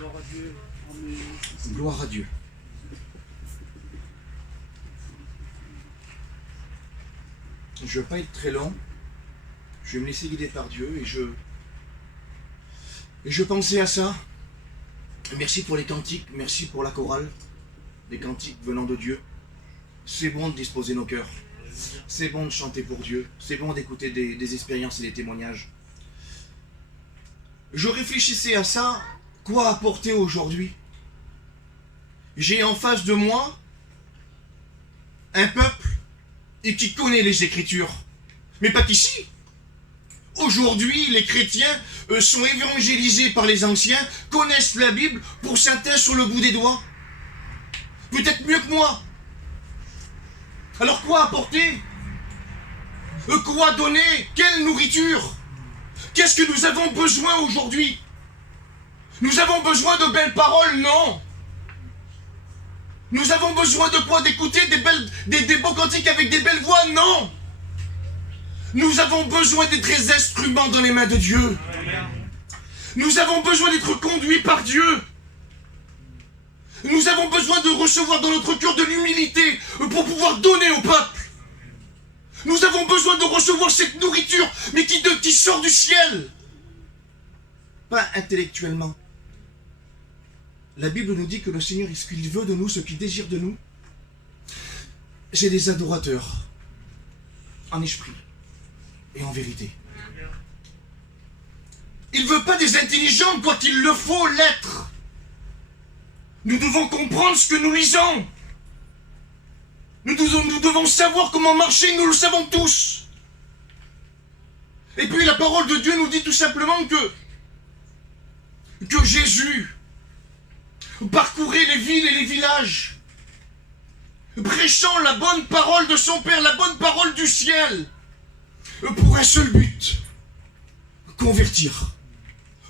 Gloire à Dieu. Amen. Gloire à Dieu. Je ne vais pas être très long. Je vais me laisser guider par Dieu et je pensais à ça. Merci pour les cantiques, merci pour la chorale. Des cantiques venant de Dieu. C'est bon de disposer nos cœurs. C'est bon de chanter pour Dieu. C'est bon d'écouter des expériences et des témoignages. Je réfléchissais à ça. Quoi apporter aujourd'hui? J'ai en face de moi un peuple et qui connaît les Écritures. Mais pas qu'ici. Aujourd'hui, les chrétiens sont évangélisés par les anciens, connaissent la Bible, pour certains sur le bout des doigts. Peut-être mieux que moi. Alors quoi apporter? Quoi donner? Quelle nourriture? Qu'est-ce que nous avons besoin aujourd'hui? Nous avons besoin de belles paroles? Non. Nous avons besoin de quoi? D'écouter des beaux cantiques avec des belles voix? Non. Nous avons besoin d'être des instruments dans les mains de Dieu. Nous avons besoin d'être conduits par Dieu. Nous avons besoin de recevoir dans notre cœur de l'humilité pour pouvoir donner au peuple. Nous avons besoin de recevoir cette nourriture, mais qui sort du ciel. Pas intellectuellement. La Bible nous dit que le Seigneur, ce qu'il veut de nous, ce qu'il désire de nous, c'est des adorateurs, en esprit et en vérité. Il ne veut pas des intelligents, quoiqu'il le faut l'être. Nous devons comprendre ce que nous lisons. Nous devons savoir comment marcher, nous le savons tous. Et puis la parole de Dieu nous dit tout simplement que Jésus parcourait les villes et les villages, prêchant la bonne parole de son Père, la bonne parole du ciel, pour un seul but, convertir.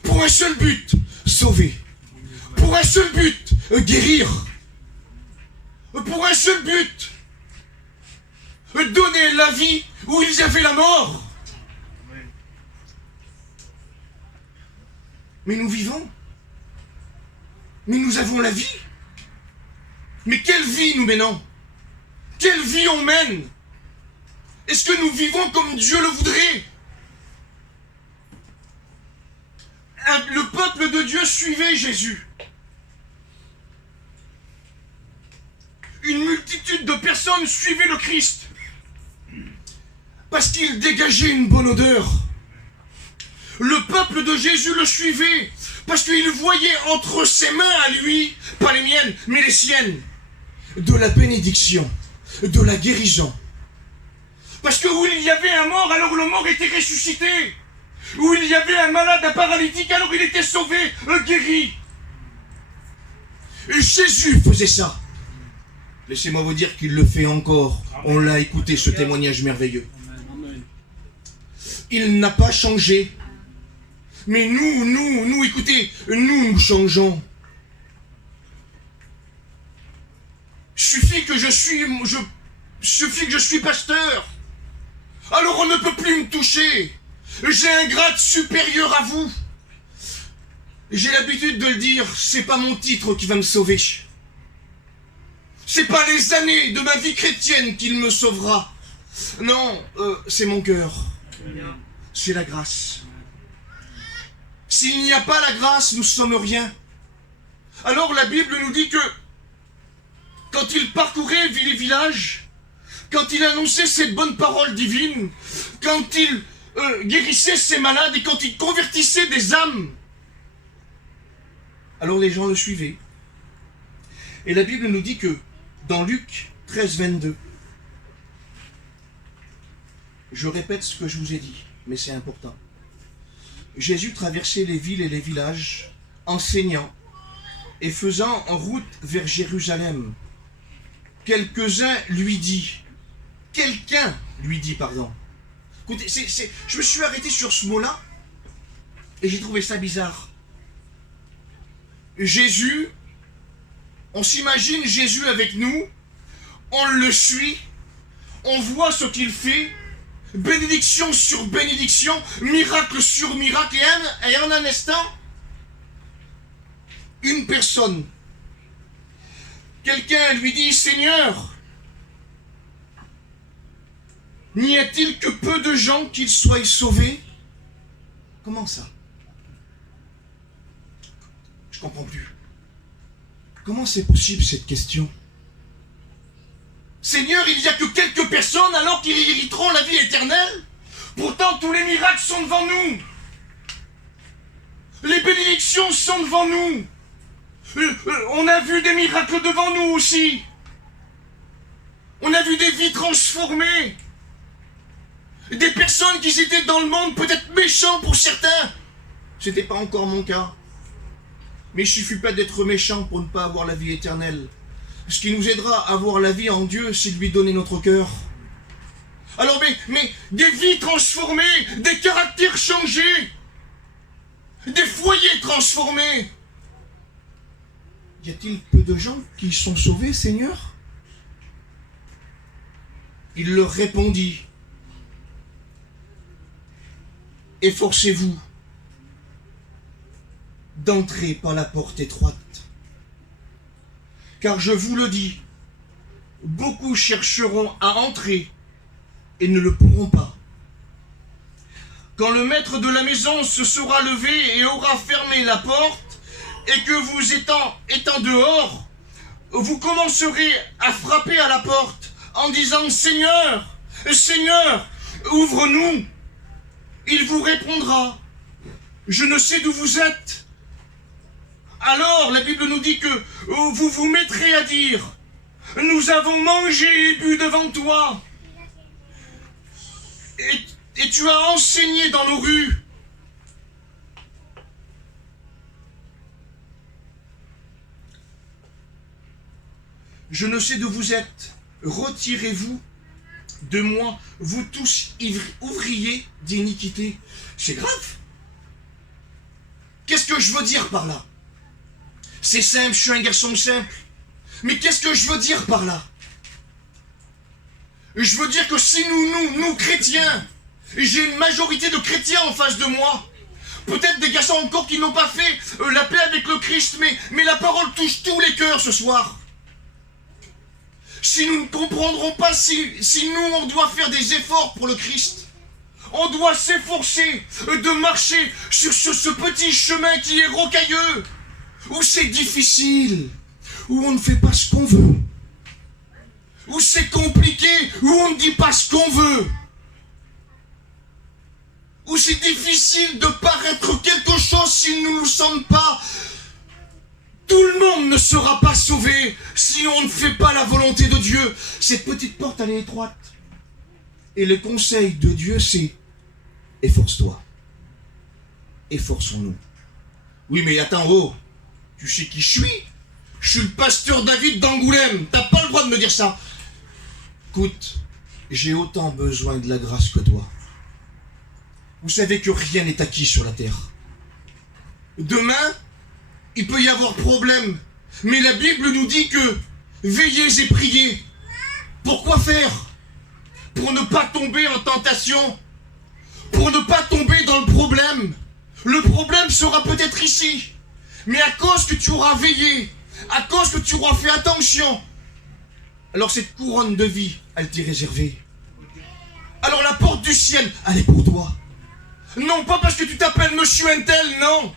Pour un seul but, sauver. Pour un seul but, guérir. Pour un seul but, donner la vie où ils avaient la mort. Mais nous vivons. Mais nous avons la vie. Mais quelle vie nous menons? Quelle vie on mène? Est-ce que nous vivons comme Dieu le voudrait? Le peuple de Dieu suivait Jésus. Une multitude de personnes suivaient le Christ parce qu'il dégageait une bonne odeur. Le peuple de Jésus le suivait parce qu'il voyait entre ses mains à lui, pas les miennes, mais les siennes, de la bénédiction, de la guérison. Parce que où il y avait un mort, alors le mort était ressuscité. Où il y avait un malade, un paralytique, alors il était sauvé, guéri. Et Jésus faisait ça. Laissez-moi vous dire qu'il le fait encore. On l'a écouté, ce témoignage merveilleux. Il n'a pas changé. Mais nous, écoutez, nous changeons. Suffit que je suis pasteur. Alors on ne peut plus me toucher. J'ai un grade supérieur à vous. J'ai l'habitude de le dire, c'est pas mon titre qui va me sauver. C'est pas les années de ma vie chrétienne qu'il me sauvera. Non, c'est mon cœur. C'est la grâce. S'il n'y a pas la grâce, nous sommes rien. Alors la Bible nous dit que quand il parcourait les villages, quand il annonçait cette bonne parole divine, quand il guérissait ses malades et quand il convertissait des âmes, alors les gens le suivaient. Et la Bible nous dit que dans Luc 13, 22, je répète ce que je vous ai dit, mais c'est important. Jésus traversait les villes et les villages, enseignant et faisant en route vers Jérusalem. Quelqu'un lui dit, pardon. Écoutez, je me suis arrêté sur ce mot-là et j'ai trouvé ça bizarre. Jésus, on s'imagine Jésus avec nous, on le suit, on voit ce qu'il fait, bénédiction sur bénédiction, miracle sur miracle, et en un instant, une personne. Quelqu'un lui dit, Seigneur, n'y a-t-il que peu de gens qu'ils soient sauvés? Comment ça? Je comprends plus. Comment c'est possible cette question? Seigneur, il n'y a que quelques personnes alors qu'ils hériteront la vie éternelle? Pourtant, tous les miracles sont devant nous. Les bénédictions sont devant nous. On a vu des miracles devant nous aussi. On a vu des vies transformées. Des personnes qui étaient dans le monde, peut-être méchants pour certains. C'était pas encore mon cas. Mais il suffit pas d'être méchant pour ne pas avoir la vie éternelle. Ce qui nous aidera à avoir la vie en Dieu, c'est de lui donner notre cœur. Alors, mais des vies transformées, des caractères changés, des foyers transformés. Y a-t-il peu de gens qui sont sauvés, Seigneur? Il leur répondit, efforcez-vous d'entrer par la porte étroite. Car je vous le dis, beaucoup chercheront à entrer et ne le pourront pas. Quand le maître de la maison se sera levé et aura fermé la porte, et que vous étant dehors, vous commencerez à frapper à la porte en disant « Seigneur, Seigneur, ouvre-nous !» Il vous répondra « Je ne sais d'où vous êtes. » Alors, la Bible nous dit que vous vous mettrez à dire « Nous avons mangé et bu devant toi. Et tu as enseigné dans nos rues. » Je ne sais d'où vous êtes. Retirez-vous de moi, vous tous ouvriers d'iniquité. C'est grave. Qu'est-ce que je veux dire par là? C'est simple, je suis un garçon simple. Mais qu'est-ce que je veux dire par là? Je veux dire que si nous chrétiens, j'ai une majorité de chrétiens en face de moi, peut-être des garçons encore qui n'ont pas fait la paix avec le Christ, mais la parole touche tous les cœurs ce soir. Si nous ne comprendrons pas, si nous on doit faire des efforts pour le Christ, on doit s'efforcer de marcher sur ce petit chemin qui est rocailleux, où c'est difficile, où on ne fait pas ce qu'on veut, où c'est compliqué, où on ne dit pas ce qu'on veut, où c'est difficile de paraître quelque chose si nous ne le sommes pas. Tout le monde ne sera pas sauvé si on ne fait pas la volonté de Dieu. Cette petite porte, elle est étroite. Et le conseil de Dieu, c'est efforce-toi. Efforçons-nous. Oui, mais attends, oh, tu sais qui je suis? Je suis le pasteur David d'Angoulême. T'as pas le droit de me dire ça. Écoute, j'ai autant besoin de la grâce que toi. Vous savez que rien n'est acquis sur la terre. Demain, il peut y avoir problème. Mais la Bible nous dit que veillez et priez. Pourquoi faire? Pour ne pas tomber en tentation. Pour ne pas tomber dans le problème. Le problème sera peut-être ici. Mais à cause que tu auras veillé, à cause que tu auras fait attention, alors cette couronne de vie, elle t'est réservée. Alors la porte du ciel, elle est pour toi. Non, pas parce que tu t'appelles Monsieur Untel, non.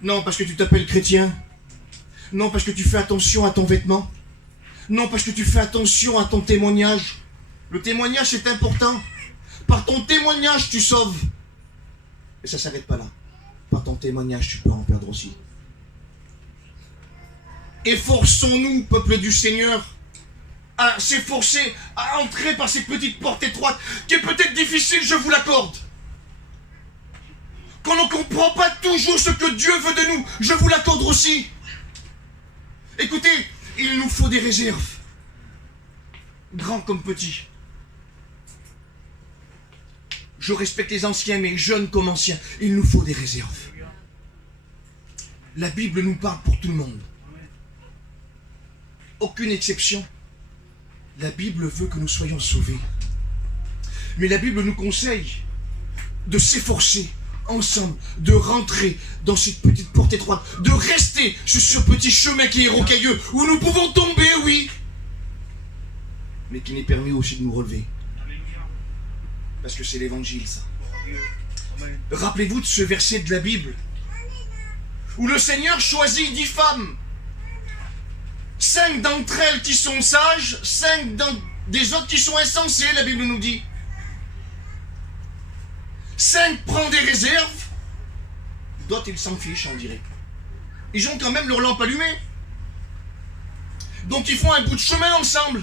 Non, parce que tu t'appelles chrétien. Non, parce que tu fais attention à ton vêtement. Non, parce que tu fais attention à ton témoignage. Le témoignage, c'est important. Par ton témoignage, tu sauves. Et ça ne s'arrête pas là. Par ton témoignage, tu peux en perdre aussi. Efforçons-nous, peuple du Seigneur, à s'efforcer, à entrer par cette petite porte étroite, qui est peut-être difficile, je vous l'accorde. Qu'on ne comprend pas toujours ce que Dieu veut de nous, je vous l'accorde aussi. Écoutez, il nous faut des réserves, grands comme petits. Je respecte les anciens, mais jeunes comme anciens, il nous faut des réserves. La Bible nous parle pour tout le monde. Aucune exception. La Bible veut que nous soyons sauvés. Mais la Bible nous conseille de s'efforcer ensemble, de rentrer dans cette petite porte étroite, de rester sur ce petit chemin qui est rocailleux, où nous pouvons tomber, oui, mais qui n'est permis aussi de nous relever. Parce que c'est l'évangile, ça. Rappelez-vous de ce verset de la Bible, où le Seigneur choisit 10 femmes. 5 d'entre elles qui sont sages, 5 des autres qui sont insensées, la Bible nous dit. 5 prend des réserves, d'autres ils s'en fichent, on dirait. Ils ont quand même leur lampe allumée. Donc ils font un bout de chemin ensemble.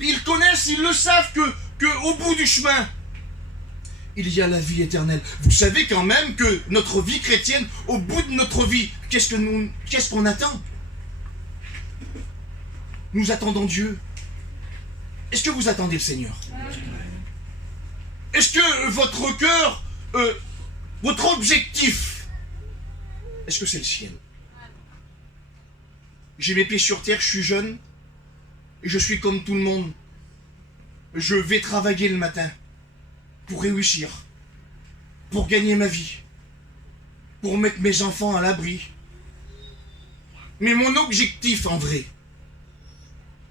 Ils connaissent, ils le savent que au bout du chemin, il y a la vie éternelle. Vous savez quand même que notre vie chrétienne, au bout de notre vie, qu'est-ce qu'on attend? Nous attendons Dieu. Est-ce que vous attendez le Seigneur? Est-ce que votre cœur, votre objectif, est-ce que c'est le ciel? J'ai mes pieds sur terre, je suis jeune, et je suis comme tout le monde. Je vais travailler le matin pour réussir, pour gagner ma vie, pour mettre mes enfants à l'abri. Mais mon objectif en vrai,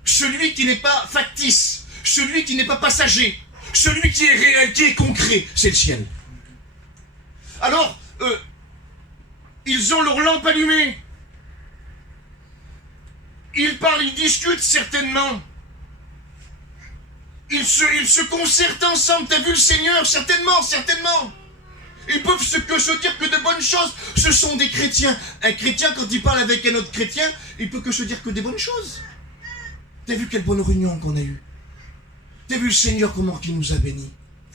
celui qui n'est pas factice, celui qui n'est pas passager, celui qui est réel, qui est concret, c'est le ciel. Alors, ils ont leur lampe allumée. Ils parlent, ils discutent certainement. Ils se concertent ensemble. T'as vu le Seigneur? Certainement, certainement. Ils peuvent que se dire que de bonnes choses. Ce sont des chrétiens. Un chrétien, quand il parle avec un autre chrétien, il peut que se dire que des bonnes choses. T'as vu quelle bonne réunion qu'on a eue? T'as vu le Seigneur comment il nous a bénis?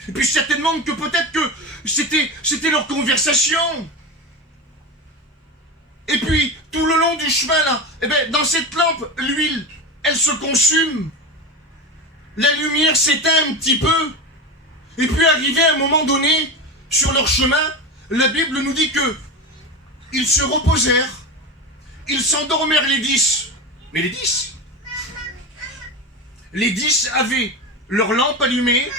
Et puis certainement que peut-être que c'était leur conversation. Et puis, tout le long du chemin là, eh ben, dans cette lampe, l'huile, elle se consume. La lumière s'éteint un petit peu. Et puis arrivé à un moment donné, sur leur chemin, la Bible nous dit que ils se reposèrent, ils s'endormirent les 10. Mais les 10 avaient leur lampe allumée.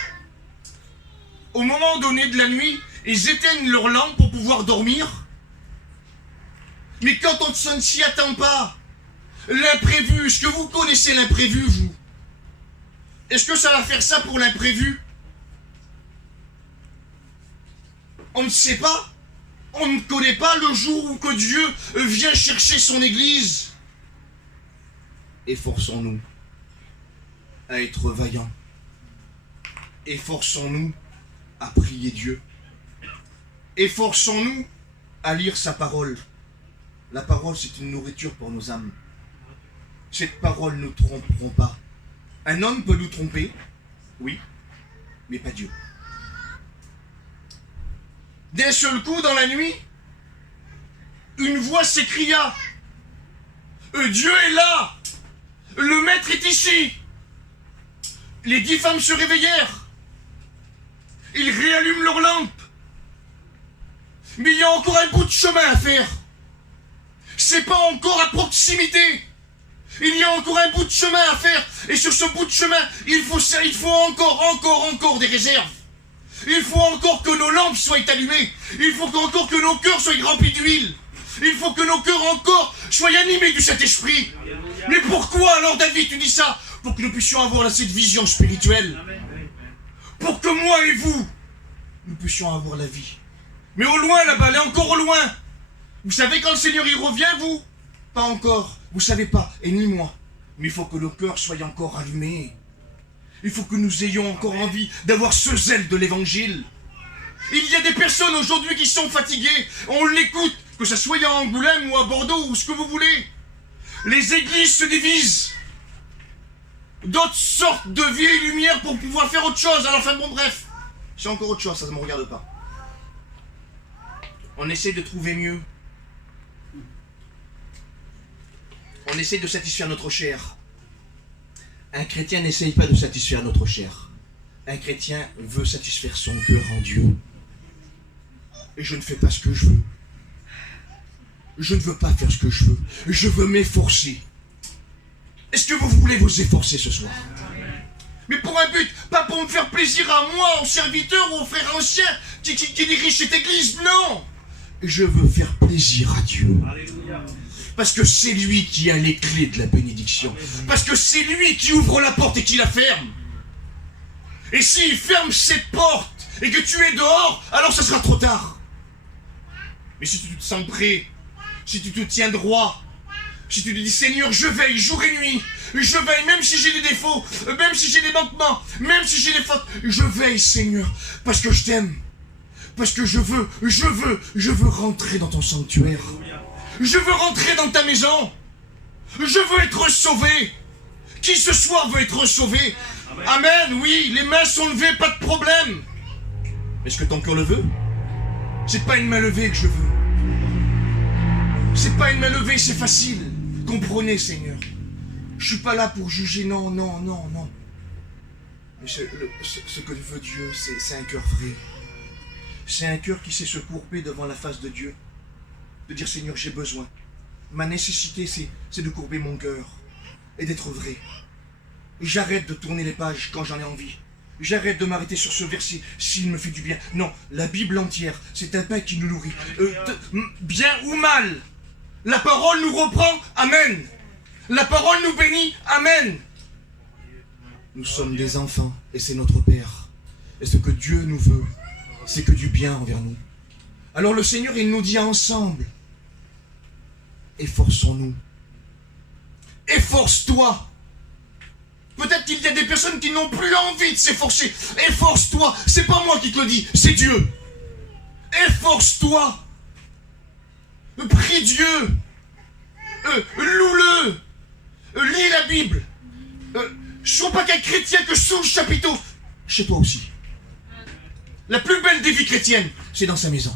Au moment donné de la nuit, ils éteignent leur lampe pour pouvoir dormir. Mais quand on ne s'y attend pas, l'imprévu, est-ce que vous connaissez l'imprévu, vous? Est-ce que ça va faire ça pour l'imprévu? On ne sait pas. On ne connaît pas le jour où que Dieu vient chercher son Église. Efforçons-nous à être vaillants. Efforçons-nous à prier Dieu. Efforçons-nous à lire sa parole. La parole, c'est une nourriture pour nos âmes. Cette parole ne tromperont pas. Un homme peut nous tromper, oui, mais pas Dieu. D'un seul coup, dans la nuit, une voix s'écria. Dieu est là. Le maître est ici. Les 10 femmes se réveillèrent. Ils réallument leur lampe. Mais il y a encore un bout de chemin à faire. C'est pas encore à proximité. Il y a encore un bout de chemin à faire. Et sur ce bout de chemin, il faut encore des réserves. Il faut encore que nos lampes soient allumées. Il faut encore que nos cœurs soient remplis d'huile. Il faut que nos cœurs encore soient animés du Saint-Esprit. Mais pourquoi alors, David, tu dis ça? Pour que nous puissions avoir cette vision spirituelle. Pour que moi et vous, nous puissions avoir la vie. Mais au loin là-bas, elle est encore au loin. Vous savez quand le Seigneur y revient, vous? Pas encore. Vous savez pas, et ni moi. Mais il faut que nos cœurs soient encore allumés. Il faut que nous ayons encore envie d'avoir ce zèle de l'évangile. Il y a des personnes aujourd'hui qui sont fatiguées. On l'écoute, que ça soit à Angoulême ou à Bordeaux ou ce que vous voulez. Les églises se divisent. D'autres sortent de vieilles lumières pour pouvoir faire autre chose. Alors enfin bon bref. C'est encore autre chose, ça ne me regarde pas. On essaie de trouver mieux. On essaie de satisfaire notre chair. Un chrétien n'essaye pas de satisfaire notre chair. Un chrétien veut satisfaire son cœur en Dieu. Et je ne fais pas ce que je veux. Je ne veux pas faire ce que je veux. Je veux m'efforcer. Est-ce que vous voulez vous efforcer ce soir? Mais pour un but, pas pour me faire plaisir à moi, aux serviteurs ou aux frères anciens qui dirigent cette église, non! je veux faire plaisir à Dieu. Alléluia. Parce que c'est lui qui a les clés de la bénédiction. Parce que c'est lui qui ouvre la porte et qui la ferme. Et s'il ferme cette porte et que tu es dehors, alors ça sera trop tard. Mais si tu te sens prêt, si tu te tiens droit, si tu te dis Seigneur, je veille jour et nuit, je veille même si j'ai des défauts, même si j'ai des manquements, même si j'ai des fautes, je veille Seigneur, parce que je t'aime, parce que je veux rentrer dans ton sanctuaire, je veux rentrer dans ta maison, je veux être sauvé. Qui ce soir veut être sauvé? Amen, oui, les mains sont levées, pas de problème. Est-ce que ton cœur le veut? C'est pas une main levée que je veux. C'est pas une main levée, c'est facile. Comprenez, Seigneur. Je suis pas là pour juger, non. Mais ce que veut Dieu, c'est un cœur vrai. C'est un cœur qui sait se courber devant la face de Dieu. De dire, Seigneur, j'ai besoin. Ma nécessité, c'est de courber mon cœur et d'être vrai. J'arrête de tourner les pages quand j'en ai envie. J'arrête de m'arrêter sur ce verset s'il me fait du bien. Non, la Bible entière, c'est un pain qui nous nourrit. Bien ou mal, la parole nous reprend, amen. La parole nous bénit, amen. Nous sommes des enfants et c'est notre Père. Et ce que Dieu nous veut, c'est que du bien envers nous. Alors le Seigneur, il nous dit ensemble, efforçons-nous. Efforce-toi. Peut-être qu'il y a des personnes qui n'ont plus envie de s'efforcer. Efforce-toi. C'est pas moi qui te le dis, c'est Dieu. Efforce-toi. Prie Dieu. Loue-le. Lis la Bible. Sois pas qu'un chrétien que sous le chapiteau. Chez toi aussi. La plus belle des vies chrétiennes, c'est dans sa maison.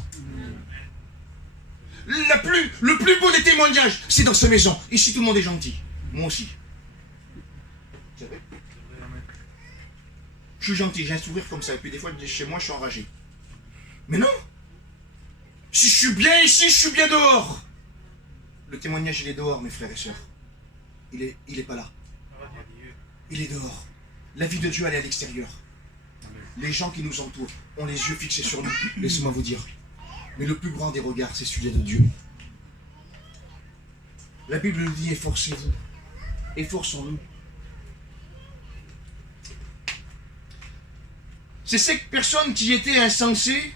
Le plus beau des témoignages, c'est dans sa maison. Ici, tout le monde est gentil. Moi aussi. Je suis gentil, j'ai un sourire comme ça. Et puis des fois, chez moi, je suis enragé. Mais non. Si je suis bien ici, je suis bien dehors. Le témoignage, il est dehors, mes frères et sœurs. Il est pas là. Il est dehors. La vie de Dieu, elle est à l'extérieur. Les gens qui nous entourent ont les yeux fixés sur nous. Laissez-moi vous dire. Mais le plus grand des regards, c'est celui de Dieu. La Bible nous dit, efforcez-vous. Efforçons-nous. C'est ces personnes qui étaient insensées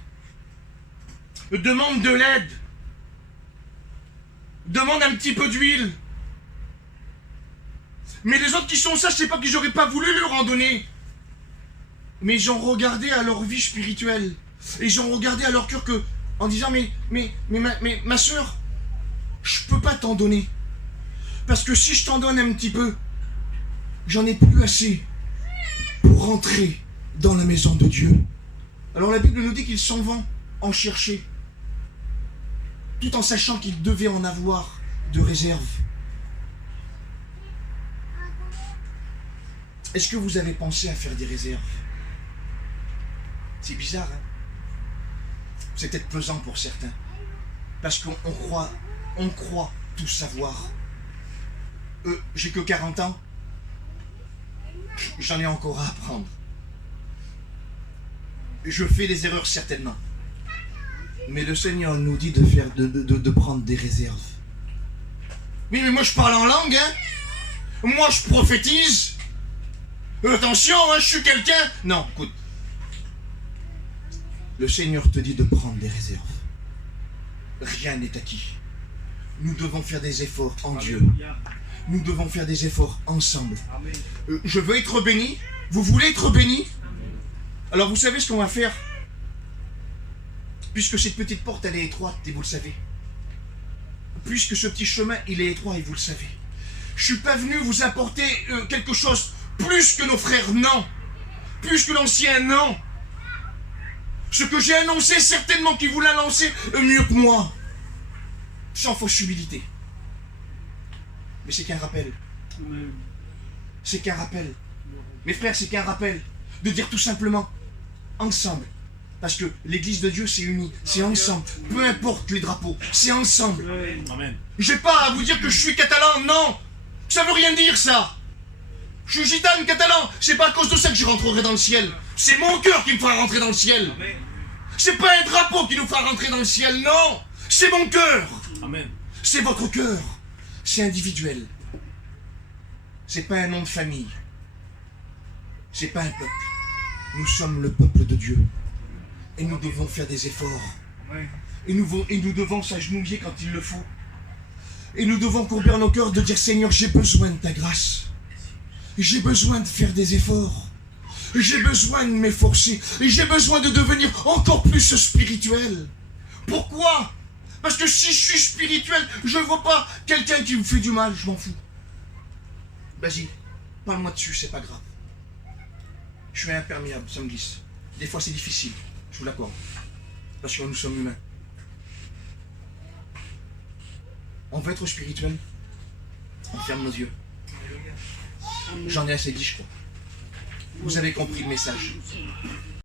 demandent de l'aide. Demandent un petit peu d'huile. Mais les autres qui sont sages, c'est pas que j'aurais pas voulu leur en donner. Mais ils ont regardé à leur vie spirituelle. Et ils ont regardé à leur cœur que, en disant, mais ma soeur, je peux pas t'en donner. Parce que si je t'en donne un petit peu, j'en ai plus assez pour rentrer dans la maison de Dieu. Alors la Bible nous dit qu'ils s'en vont en chercher, tout en sachant qu'ils devaient en avoir de réserve. Est-ce que vous avez pensé à faire des réserves? C'est bizarre, hein? C'est peut-être pesant pour certains. Parce qu'on croit tout savoir. J'ai que 40 ans. J'en ai encore à apprendre. Je fais des erreurs certainement. Mais le Seigneur nous dit de prendre des réserves. Oui, mais moi je parle en langue, hein? Moi je prophétise. Attention, hein, je suis quelqu'un. Non, écoute. Le Seigneur te dit de prendre des réserves. Rien n'est acquis. Nous devons faire des efforts en Dieu. Nous devons faire des efforts ensemble. Je veux être béni. Vous voulez être béni? Alors vous savez ce qu'on va faire? Puisque cette petite porte elle est étroite et vous le savez. Puisque ce petit chemin il est étroit et vous le savez. Je suis pas venu vous apporter quelque chose plus que nos frères, non. Plus que l'ancien, non. Ce que j'ai annoncé, certainement qu'il vous l'a lancé mieux que moi. Sans fausse humilité. Mais c'est qu'un rappel. C'est qu'un rappel. Mes frères, c'est qu'un rappel. De dire tout simplement, ensemble. Parce que l'église de Dieu, c'est uni. C'est ensemble. Peu importe les drapeaux. C'est ensemble. Amen. J'ai pas à vous dire que je suis catalan, non. Ça veut rien dire, ça. Je suis gitane, catalan. C'est pas à cause de ça que je rentrerai dans le ciel. C'est mon cœur qui me fera rentrer dans le ciel. C'est pas un drapeau qui nous fera rentrer dans le ciel, non. C'est mon cœur. Amen. C'est votre cœur. C'est individuel. C'est pas un nom de famille. C'est pas un peuple. Nous sommes le peuple de Dieu. Et nous devons faire des efforts. Et nous devons s'agenouiller quand il le faut. Et nous devons courber nos cœurs de dire Seigneur, j'ai besoin de ta grâce. J'ai besoin de faire des efforts. J'ai besoin de m'efforcer. Et j'ai besoin de devenir encore plus spirituel. Pourquoi? Parce que si je suis spirituel, je ne vois pas quelqu'un qui me fait du mal, je m'en fous. Vas-y, parle-moi dessus, c'est pas grave. Je suis imperméable, ça me glisse. Des fois c'est difficile, je vous l'accorde. Parce que nous sommes humains. On veut être spirituel, on ferme nos yeux. J'en ai assez dit, je crois. Vous avez compris le message.